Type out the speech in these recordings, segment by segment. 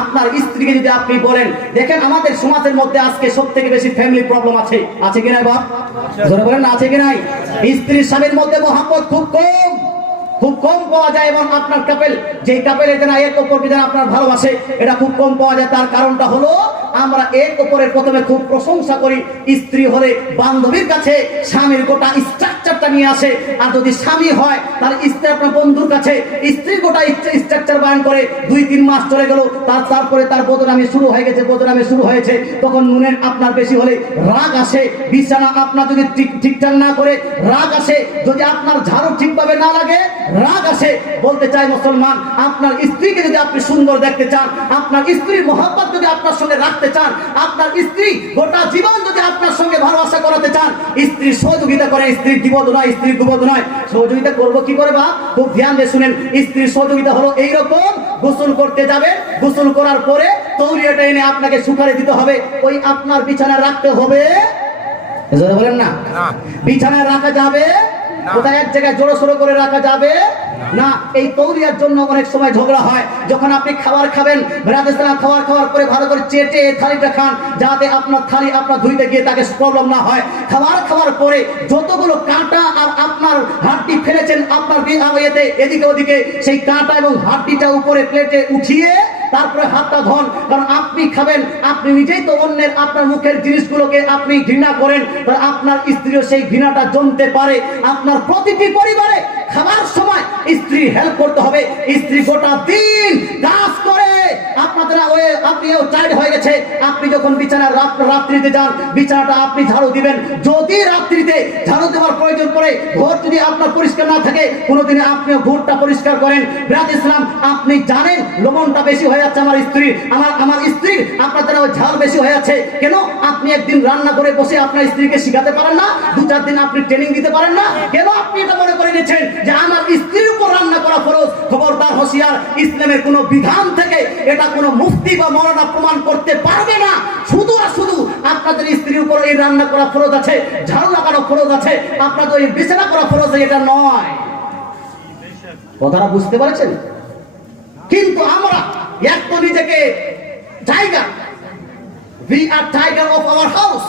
আপনার স্ত্রীকে যদি আপনি বলেন, দেখেন আমাদের সমাজের মধ্যে আজকে সবথেকে বেশি ফ্যামিলি প্রবলেম আছে কি নাই বাপ? জোরে বলেন না, আছে কি নাই? স্ত্রীর স্বামীর মধ্যে মহব্বত খুব কম পাওয়া যায়, এবং আপনার কাপেল যে কাপেলের জন্য এক অপরকে যেন আপনার ভালোবাসে, এটা খুব কম পাওয়া যায়। তার কারণটা হলো আমরা এক অপরের প্রথমে খুব প্রশংসা করি। স্ত্রী হলে বান্ধবীর কাছে স্বামীর গোটা স্ট্রাকচারটা নিয়ে আসে, আর যদি স্বামী হয় তাহলে স্ত্রী আপনার বন্ধুর কাছে স্ত্রীর গোটা স্ট্রাকচার বয়ান করে। 2-3 মাস চলে গেল, তারপরে তার বদনামি শুরু হয়ে গেছে, বদনামি শুরু হয়েছে। তখন নুনের আপনার বেশি হলে রাগ আসে, বিছানা আপনার যদি ঠিকঠাক না করে রাগ আসে, যদি আপনার ঝাড়ু ঠিকভাবে না লাগে রাগ আসে। বলতে চাই মুসলমান, আপনার স্ত্রীকে যদি আপনি সুন্দর দেখতে চান, আপনার স্ত্রীর মহব্বত যদি আপনার সঙ্গে রাখতে চান, আপনার স্ত্রী গোটা জীবন যদি আপনার সঙ্গে ভালোবাসা করাতে চান, স্ত্রীর সহযোগিতা করে। স্ত্রীর বিপদ নয়, স্ত্রীর বিপদ নয়। সহযোগিতা করবো কি করে বা? খুব ধ্যান দিয়ে শুনেন। স্ত্রীর সহযোগিতা হলো এইরকম, গোসল করতে যাবেন, গোসল করার পরে তৌলিয়াটা এনে আপনাকে শুকারে দিতে হবে, ওই আপনার বিছানায় রাখতে হবে। বলেন না, বিছানায় রাখা যাবে, কোথায় এক জায়গায় জোড়ো সোড়ো করে রাখা যাবে না। এই তৌলিয়ার জন্য অনেক সময় ঝগড়া হয়। যখন আপনি খাবার খাবেন, খাবার খাওয়ার পরে ভালো করে চেটে থালিটা খান, যাতে আপনার থালি আপনার ধুইতে গিয়ে তাকে প্রবলেম না হয়। খাবার খাওয়ার পরে যতগুলো কাঁটা আর আপনার হাড্ডি ফেলেছেন আপনার এদিকে ওদিকে, সেই কাঁটা এবং হাড্ডিটা উপরে প্লেটে উঠিয়ে তারপরে হাতটা ধন। কারণ আপনি খাবেন, আপনি নিজেই তো অন্যের আপনার মুখের জিনিসগুলোকে আপনি ঘৃণা করেন, আপনার স্ত্রীও সেই ঘৃণাটা জমতে পারে। আপনার প্রতিটি পরিবারে খাবার সময় স্ত্রী হেল্প করতে হবে। স্ত্রী গোটা দিন কাজ করে, আপনাদের আপনিও টায়ার্ড হয়ে গেছে, আপনি যখন বিছানার রাত্রিতে যান, বিছানাটা আপনি ঝাড়ু দিবেন। যদি রাত্রিতে ঝাড়ু দেওয়ার প্রয়োজন পড়ে, ঘর যদি আপনার পরিষ্কার না থাকে, কোনোদিনে আপনিও ঘরটা পরিষ্কার করেন। বিরাদ ইসলাম, আপনি জানেন লবণটা বেশি হয়ে যাচ্ছে আমার স্ত্রীর, আমার স্ত্রীর আপনার দ্বারা ঝাল বেশি হয়ে যাচ্ছে কেন? আপনি একদিন রান্না করে বসে আপনার স্ত্রীকে শিখাতে পারেন না? 2-4 দিন আপনি ট্রেনিং দিতে পারেন না? কেন আপনি এটা মনে করে নিচ্ছেন যে আমার স্ত্রীর উপর রান্না করা ফরজ? খবরদার, হোশিয়ার, ইসলামের কোন বিধান থেকে এটা কোনো মুফতি বা মওলানা প্রমাণ করতে পারবে না। শুধু আর শুধু আপনাদের স্ত্রীর উপর এই রান্না করা ফরজ আছে, ঝাড়ু লাগানো ফরজ আছে, আপনাদের এই বিছানা করা ফরজ আছে, এটা নয়। কথাটা বুঝতে পারছেন? কিন্তু আমরা এক তো নিজেকে tiger, we are tiger of our house,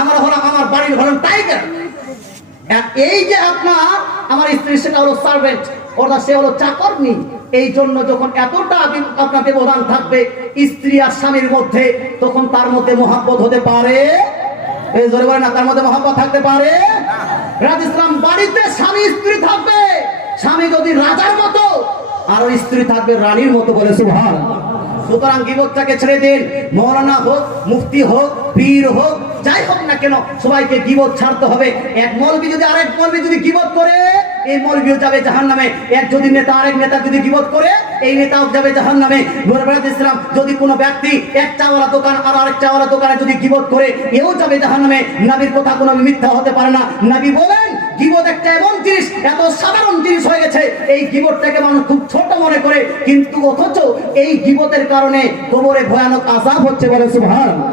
আমরা হলাম আমার বাড়ির হলাম টাইগার। এই যে আপনার আমার স্ত্রী, সেটা হলো সার্ভেন্ট, ওটা সে হলো চাকরনি। এই জন্য যখন এতটা আপনার ব্যবধান থাকবে স্ত্রী আর স্বামীর মধ্যে, তখন তার মধ্যে মহব্বত হতে পারে? এই জোরে বলে না, তার মধ্যে মহব্বত থাকতে পারে? রাজ ইসলাম, বাড়িতে স্বামী স্ত্রী থাকবে, স্বামী যদি রাজার মতো আর স্ত্রী থাকবে রানীর মতো, বলে সুবহানাল্লাহ। সুতরাং গীবতটাকে ছেড়ে দিন। মৌলানা হোক, মুফতি হোক, পীর হোক, যাই হোক না কেন, সবাইকে গীবত ছাড়তে হবে। এক মৌলবী যদি আরেক মৌলবী যদি গীবত করে, এই মৌলবীও যাবে জাহান্নামে। এক যদি নেতা আরেক নেতা যদি গীবত করে, এই নেতাও যাবে জাহান্নামে। ইসলাম, যদি কোনো ব্যক্তি এক চাওয়ালা দোকান আর আরেক চাওয়ালা দোকানে যদি গীবত করে, এও যাবে জাহান্নামে। নবীর কথা কোনো মিথ্যা হতে পারে না। নবী বলেন, গীবত একটা এমন জিনিস, এত সাধারণ জিনিস হয়ে গেছে, এই গীবতটাকে মানুষ খুব ছোট মনে করে, কিন্তু অথচ এই গীবতের কারণে কবরে ভয়ানক আযাব হচ্ছে, বলে সুবহানাল্লাহ।